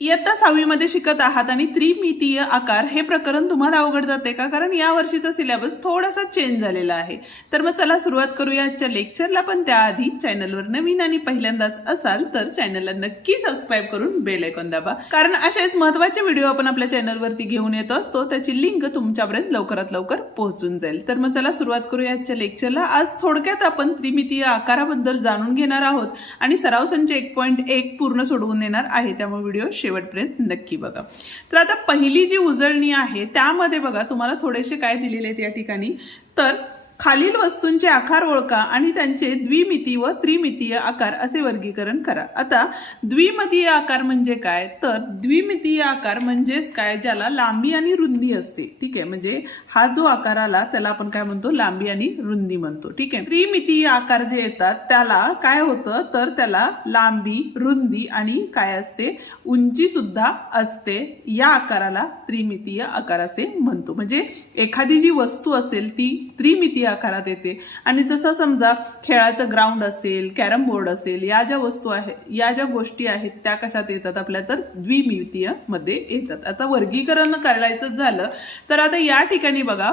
इयत्ता 6वी मध्ये शिकत आहात आणि त्रिमितीय आकार हे प्रकरण तुम्हाला अवघड जाते का? कारण या वर्षीचा सिलेबस थोडासा चेंज झालेला आहे. तर मग चला सुरुवात करूया आजच्या लेक्चरला. पण त्याआधी चॅनलवर नवीन आणि पहिल्यांदाच असाल तर चॅनलला नक्की सबस्क्राईब करून बेल आयकॉन दाबा, कारण असेच महत्त्वाचे व्हिडिओ आपण आपल्या चॅनलवरती घेऊन येत असतो. त्याची लिंक तुमच्यापर्यंत लवकरात लवकर पोहोचून जाईल. तर मग चला सुरुवात करूया आजच्या लेक्चरला. आज थोडक्यात आपण त्रिमितीय आकाराबद्दल जाणून घेणार आहोत आणि सराव संच 1.1 पूर्ण सोडवून देणार आहे. त्यामुळे व्हिडिओ शेवटपर्यंत नक्की बघा. तर आता पहिली जी उजळणी आहे त्यामध्ये बघा तुम्हाला थोडेसे काय दिलेले आहेत या ठिकाणी. तर खालील वस्तूंचे आकार ओळखा आणि त्यांचे द्विमितीय व त्रिमितीय आकार असे वर्गीकरण करा. आता द्विमितीय आकार म्हणजे काय? तर द्विमितीय आकार म्हणजेच काय, ज्याला लांबी आणि रुंदी असते. ठीक आहे, म्हणजे हा जो आकार आला त्याला आपण काय म्हणतो, लांबी आणि रुंदी म्हणतो. ठीक आहे. त्रिमितीय आकार जे येतात त्याला काय होतं, तर त्याला लांबी, रुंदी आणि काय असते, उंची सुद्धा असते. या आकाराला त्रिमितीय आकार असे म्हणतो. म्हणजे एखादी जी वस्तू असेल ती त्रिमितीय आकारात येते. आणि जसं समजा खेळाचं ग्राउंड असेल, कॅरम बोर्ड असेल, या ज्या वस्तू आहेत, या ज्या गोष्टी आहेत त्या कशात येतात आपल्या, तर द्विमितीय मध्ये येतात. आता वर्गीकरण करायचं झालं तर आता या ठिकाणी बघा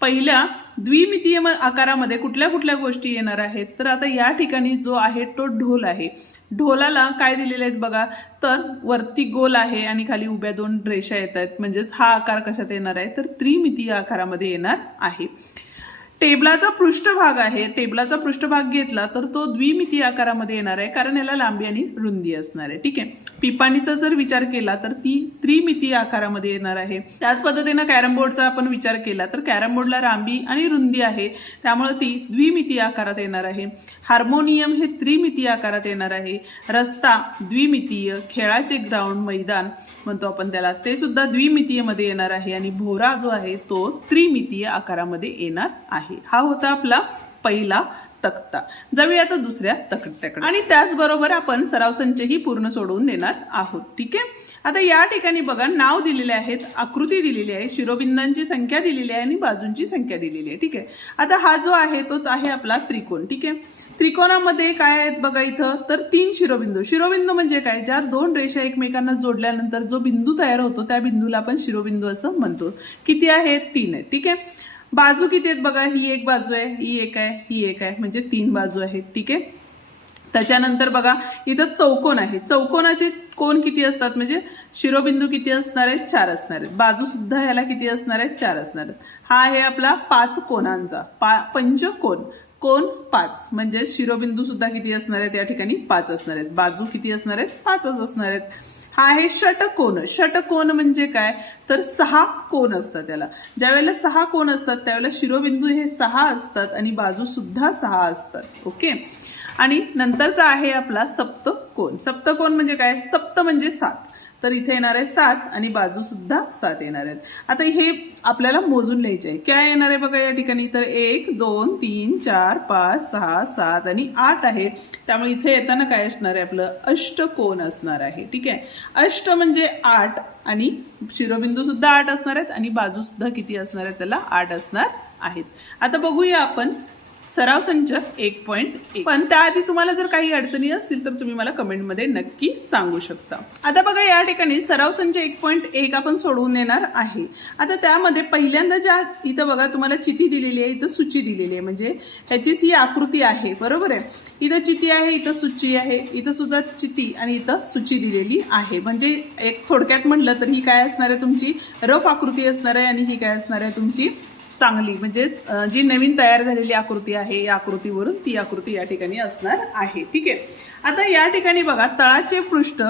पहिल्या द्विमितीय आकारामध्ये कुठल्या कुठल्या गोष्टी येणार आहेत. तर आता या ठिकाणी जो आहे तो ढोल आहे. ढोलाला काय दिलेले आहेत बघा, तर वरती गोल आहे आणि खाली उभ्या दोन रेषा येत आहेत. म्हणजेच हा आकार कशात येणार आहे, तर त्रिमितीय आकारामध्ये येणार आहे. टेबलाचा पृष्ठभाग आहे, टेबलाचा पृष्ठभाग घेतला तर तो द्विमितीय आकारामध्ये येणार आहे, कारण याला लांबी आणि रुंदी असणार आहे. ठीक आहे. पिपाणीचा जर विचार केला तर ती त्रिमितीय आकारामध्ये येणार आहे. त्याच पद्धतीनं कॅरम बोर्डचा आपण विचार केला तर कॅरम बोर्डला लांबी आणि रुंदी आहे, त्यामुळे ती द्विमितीय आकारात येणार आहे. हार्मोनियम हे त्रिमितीय आकारात येणार आहे. रस्ता द्विमितीय, खेळाचे ग्राउंड, मैदान म्हणतो आपण त्याला, ते सुद्धा द्विमितीय मध्ये येणार आहे. आणि भोवरा जो आहे तो त्रिमितीय आकारामध्ये येणार आहे. हा होता आपला पहिला तक्ता. जाऊया आता दुसऱ्या तक्त्याकडे आणि त्याचबरोबर आपण सराव संचही पूर्ण सोडवून देणार आहोत. ठीक आहे. आता या ठिकाणी बघा नाव दिलेले आहेत, आकृती दिलेली आहे, शिरोबिंदांची संख्या दिलेली आहे आणि बाजूंची संख्या दिलेली आहे. ठीक आहे. आता हा जो आहे तो आहे आपला त्रिकोण. ठीक आहे. त्रिकोणामध्ये काय आहेत बघा इथं, तर 3 शिरोबिंदू. शिरोबिंदू म्हणजे काय, ज्या दोन रेषा एकमेकांना जोडल्यानंतर जो बिंदू तयार होतो त्या बिंदूला आपण शिरोबिंदू असं म्हणतो. किती आहेत, 3 आहेत. ठीक आहे. बाजू किती आहेत बघा, ही एक बाजू आहे, ही एक आहे, ही एक आहे, म्हणजे 3 बाजू आहेत. ठीक आहे. त्याच्यानंतर बघा इथं चौकोन आहे. चौकोनाचे कोण किती असतात, म्हणजे शिरोबिंदू किती असणार आहेत, 4 असणार आहेत. बाजू सुद्धा ह्याला किती असणार आहेत, 4 असणार आहेत. हा आहे आपला 5 कोणांचा पंचकोन. कोण 5, म्हणजे शिरोबिंदू सुद्धा किती असणार आहेत, या ठिकाणी 5 असणार आहेत. बाजू किती असणार आहेत, 5च असणार आहेत. हा आहे षटकोन. षटकोन म्हणजे काय, तर 6 कोण असतात त्याला. ज्या वेळेला 6 कोण असतात त्यावेळेला शिरोबिंदू हे 6 असतात आणि बाजू सुद्धा 6 असतात. ओके. आणि नंतरचा आहे आपला सप्तकोन. सप्तकोन म्हणजे काय, सप्त म्हणजे 7, तर इथे येणार आहे 7 आणि बाजू सुद्धा 7 येणार आहेत. आता हे आपल्याला मोजून लिहायचे आहे. काय येणार आहे बघा या ठिकाणी, तर 1 2 3 4 5 6 7 आणि 8 आहे. त्यामुळे इथे येताना काय असणार आहे, आपलं अष्टकोन असणार आहे. ठीक आहे. अष्ट म्हणजे 8 आणि शिरोबिंदू सुद्धा 8 असणार आहेत आणि बाजू सुद्धा किती असणार आहेत, त्याला 8 असणार आहेत. आता बघूया आपण सराव संच 1.1. पण त्याआधी तुम्हाला जर काही अडचणी असतील तर तुम्ही मला कमेंटमध्ये नक्की सांगू शकता. आता बघा या ठिकाणी सराव संच 1.1 आपण सोडवून देणार आहे. आता त्यामध्ये पहिल्यांदा ज्या इथं बघा तुम्हाला चिठी दिलेली आहे, इथं सूची दिलेली आहे, म्हणजे ह्याचीच ही आकृती आहे. बरोबर आहे. इथं चिठी आहे, इथं सूची आहे, इथं सुद्धा चिठी आणि इथं सूची दिलेली आहे. म्हणजे एक थोडक्यात म्हटलं तर ही काय असणार आहे, तुमची रफ आकृती असणार आहे आणि ही काय असणार आहे, तुमची चांगली, म्हणजेच जी नवीन तयार झालेली आकृती आहे या आकृतीवरून ती आकृती या ठिकाणी असणार आहे. ठीक आहे. आता या ठिकाणी बघा तळाचे पृष्ठ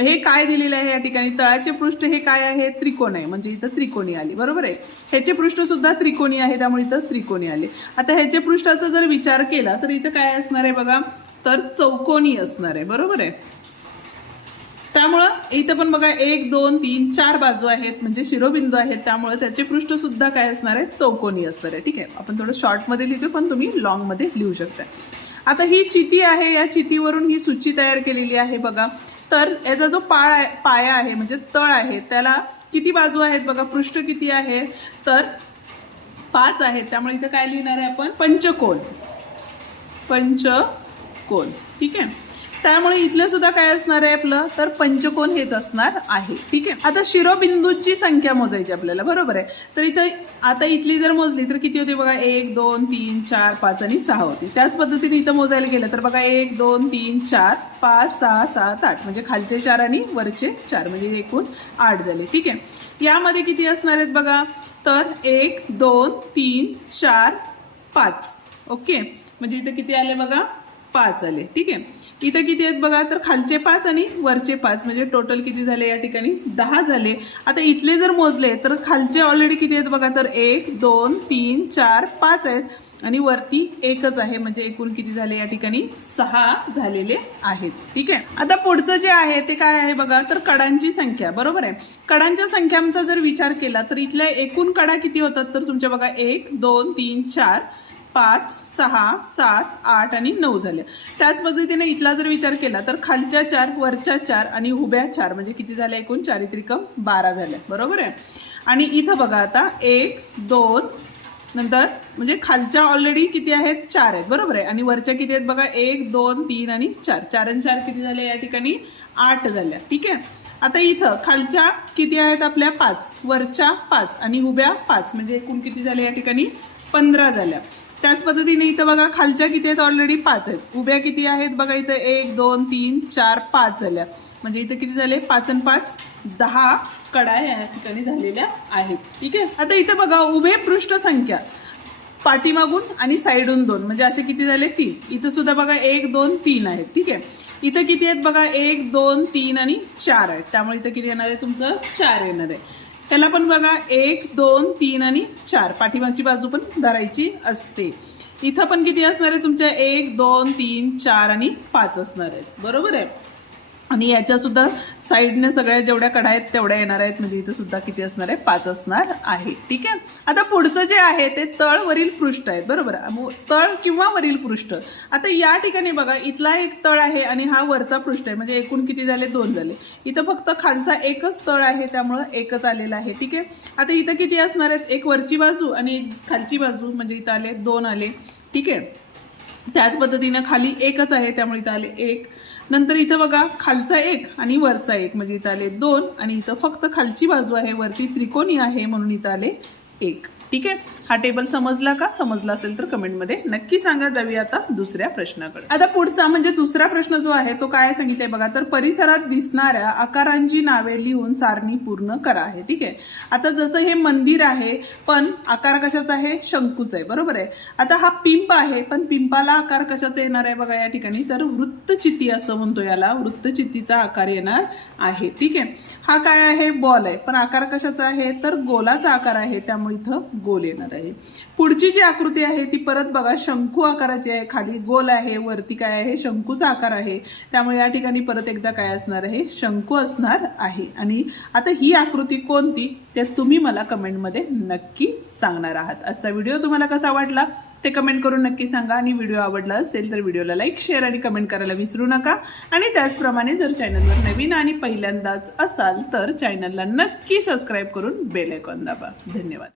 हे काय दिलेले आहे, या ठिकाणी तळाचे पृष्ठ हे काय आहे, त्रिकोण आहे, म्हणजे इथं त्रिकोणी आली. बरोबर आहे. ह्याचे पृष्ठ सुद्धा त्रिकोणी आहे, त्यामुळे इथं त्रिकोणी आले. आता ह्याचे पृष्ठाचा जर विचार केला तर इथं काय असणार आहे बघा, तर चौकोनी असणार आहे. बरोबर आहे. त्यामुळं इथं पण बघा 1 2 3 4 बाजू आहेत, म्हणजे शिरोबिंदू आहेत, त्यामुळे त्याचे पृष्ठ सुद्धा काय असणार आहे, चौकोनी असणार आहे. ठीक आहे. आपण थोडं शॉर्टमध्ये लिहितो पण तुम्ही लॉंगमध्ये लिहू शकता. आता ही चिठी आहे, या चिठीवरून ही सूची तयार केलेली आहे बघा. तर याचा जो पाया आहे म्हणजे तळ आहे त्याला किती बाजू आहेत बघा, पृष्ठ किती आहे, तर 5 आहेत. त्यामुळे इथं काय लिहिणार आहे आपण, पंचकोन. पंचकोन. ठीक आहे. त्यामुळे इथलं सुद्धा काय असणार आहे आपलं, तर पंचकोन हेच असणार आहे. ठीक आहे. आता शिरोबिंदूंची संख्या मोजायची आपल्याला, बरोबर आहे. तर इथं आता इथली जर मोजली तर किती होते बघा, 1 2 3 4 5 आणि 6 होते. त्याच पद्धतीने इथं मोजायला गेलं तर बघा 1 2 3 4 5 6 7 8 म्हणजे खालचे 4 आणि वरचे 4 म्हणजे एकूण 8 झाले. ठीक आहे. यामध्ये किती असणार आहेत बघा, तर 1 2 3 4 5. ओके, म्हणजे इथं किती आले बघा, 5 आले. ठीक आहे. इथं किती आहेत बघा, तर खालचे 5 आणि वरचे 5 म्हणजे टोटल किती झाले या ठिकाणी, 10 झाले. आता इथले जर मोजले तर खालचे ऑलरेडी किती आहेत बघा, तर 1 2 3 4 5 आहेत आणि वरती एकच आहे म्हणजे एकूण किती झाले या ठिकाणी, 6 झालेले आहेत. ठीक आहे. आता पुढचं जे आहे ते काय आहे बघा, तर कडांची संख्या, बरोबर आहे. कडांच्या संख्यांचा जर विचार केला तर इथल्या एकूण कडा किती होतात, तर तुमच्या बघा 1 2 3 4 5 6 7 8 आणि 9 झाल्या. त्याच पद्धतीने इथला जर विचार केला तर खालच्या 4 वरच्या 4 आणि उभ्या 4 म्हणजे किती झाल्या, एकूण 4 त्रिकम 12 झाल्या, बरोबर आहे. आणि इथं बघा आता 1 2 नंतर म्हणजे खालच्या ऑलरेडी किती आहेत, 4 आहेत, बरोबर आहे. आणि वरच्या किती आहेत बघा, 1 2 3 आणि 4 4 आणि 4 किती झाले या ठिकाणी, 8 झाल्या. ठीक आहे. आता इथं खालच्या किती आहेत आपल्या, 5, वरच्या 5 आणि उभ्या 5 म्हणजे एकूण किती झाले या ठिकाणी, 15 झाल्या. त्याच पद्धतीने इथं बघा खालच्या किती आहेत, ऑलरेडी 5 आहेत, उभ्या किती आहेत बघा, इथं 1 2 3 4 5 झाल्या म्हणजे इथं किती झाले, 5 आणि 5 10 कडा या ठिकाणी झालेल्या आहेत. ठीक आहे. आता इथं बघा उभे पृष्ठ संख्या पाठीमागून आणि साईडून 2 म्हणजे असे किती झाले, 3. इथं सुद्धा बघा 1 2 3 आहेत. ठीक आहे. इथं किती आहेत बघा, 1 2 3 आणि 4 आहेत, त्यामुळे इथं किती येणार आहे तुमचं, 4 येणार आहे. त्याला पण बघा 1 2 3 आणि 4 पाठीमागची बाजू पण धरायची असते. इथं पण किती असणार आहे तुमच्या, 1 2 3 4 आणि 5 असणार आहेत, बरोबर आहे. आणि याच्या सुद्धा साईडने सगळ्या जेवढ्या कडा आहेत तेवढ्या येणार आहेत म्हणजे इथं सुद्धा किती असणार आहे, 5 असणार आहे. ठीक आहे. आता पुढचं जे आहे ते तळ वरील पृष्ठ आहेत, बरोबर. तळ किंवा वरील पृष्ठ. आता या ठिकाणी बघा इथला एक तळ आहे आणि हा वरचा पृष्ठ आहे म्हणजे एकूण किती झाले, 2 झाले. इथं फक्त खालचा एकच तळ आहे त्यामुळं एकच आलेला आहे. ठीक आहे. आता इथं किती असणार आहेत, एक वरची बाजू आणि एक खालची बाजू म्हणजे इथं आले 2 आले. ठीक आहे. त्याच पद्धतीनं खाली एकच आहे त्यामुळे इथं आले 1. नंतर इथं बघा खालचा 1 आणि वरचा 1 म्हणजे इथं आले 2 आणि इथं फक्त खालची बाजू आहे, वरती त्रिकोणी आहे म्हणून इथं आले 1. ठीक आहे. हा टेबल समजला का? समजला असेल तर कमेंटमध्ये नक्की सांगा. जाऊया आता दुसऱ्या प्रश्नाकडे. आता पुढचा म्हणजे दुसरा प्रश्न जो आहे तो काय सांगितलाय बघा, तर परिसरात दिसणाऱ्या आकारांची नावे लिहून सारणी पूर्ण करा आहे. ठीक आहे. आता जसं हे मंदिर आहे पण आकार कशाचा आहे, शंकूचा आहे, बरोबर आहे. आता हा पिंप आहे पण पिंपाला आकार कशाचा येणार आहे बघा या ठिकाणी, तर वृत्तचिती असं म्हणतो याला, वृत्तचितीचा आकार येणार आहे. ठीक आहे. हा काय आहे, बॉल आहे पण आकार कशाचा आहे, तर गोलाचा आकार आहे त्यामुळे इथं गोल येणार आहे. पुढची जी आकृती आहे ती परत बघा शंकू आकाराची आहे, खाली गोल आहे, वरती काय आहे, शंकूचा आकार आहे त्यामुळे या ठिकाणी परत एकदा काय असणार आहे, शंकू असणार आहे. आणि आता ही आकृती कोणती ते तुम्ही मला कमेंटमध्ये नक्की सांगणार आहात. आजचा व्हिडिओ तुम्हाला कसा वाटला ते कमेंट करून नक्की सांगा. आणि व्हिडिओ आवडला असेल तर व्हिडिओला लाईक शेअर आणि कमेंट करायला विसरू नका. आणि त्याचप्रमाणे जर चॅनलवर नवीन आणि पहिल्यांदाच असाल तर चॅनलला नक्की सबस्क्राईब करून बेल आयकॉन दाबा. धन्यवाद.